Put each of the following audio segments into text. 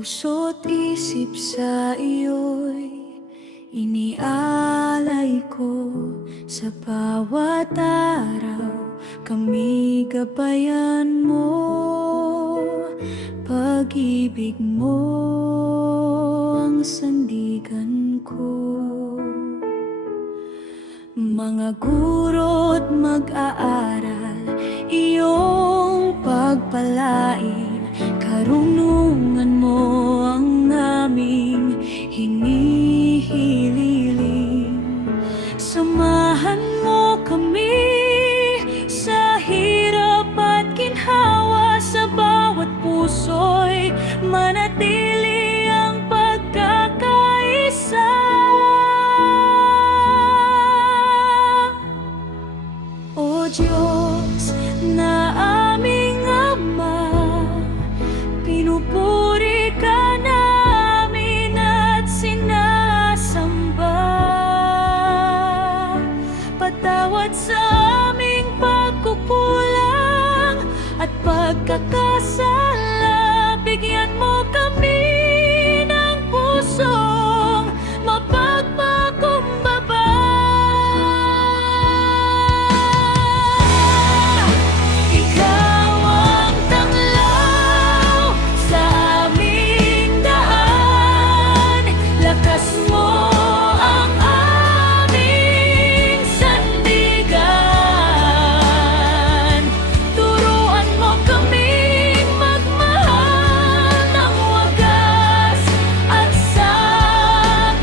Puso't isip sa iyo'y inialay ko. Sa bawat araw kami gabayan mo. Pag-ibig mo ang sandigan ko. Mga guro't mag-aaral, iyong pagpalain. Karunungan mo ang aming hinihililing. Samahan mo kami sa hirap at ginhawa. Sa bawat puso'y manatili ang pagkakaisa. O Diyos na aming Ama, pinupuri ka namin at sinasamba. Patawad sa aming pagkukulang at pagkakasala. Bigyan mo kami ng pusong mapagpakumbaba. Ikaw ang tanglaw sa aming daan. Lakas mo ang aming sandigan. Turuan mo kaming magmahal ng wagas, at sa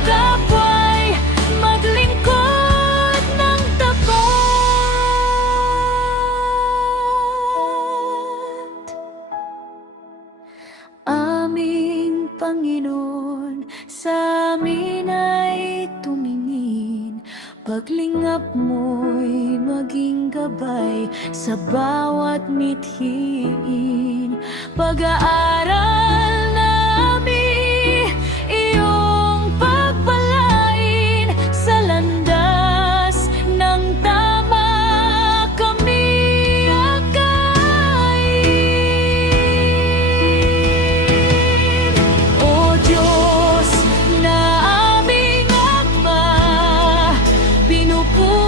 kapwa'y maglingkod ng tapat. Aming Panginoon, sa amin ay tumingin. Paglingap mo'y maging gabay sa bawat mithiin. Pag-aaral namin iyong pagpalain. Sa landas ng tama kami akayin. O Diyos na aming Ama, pinupuri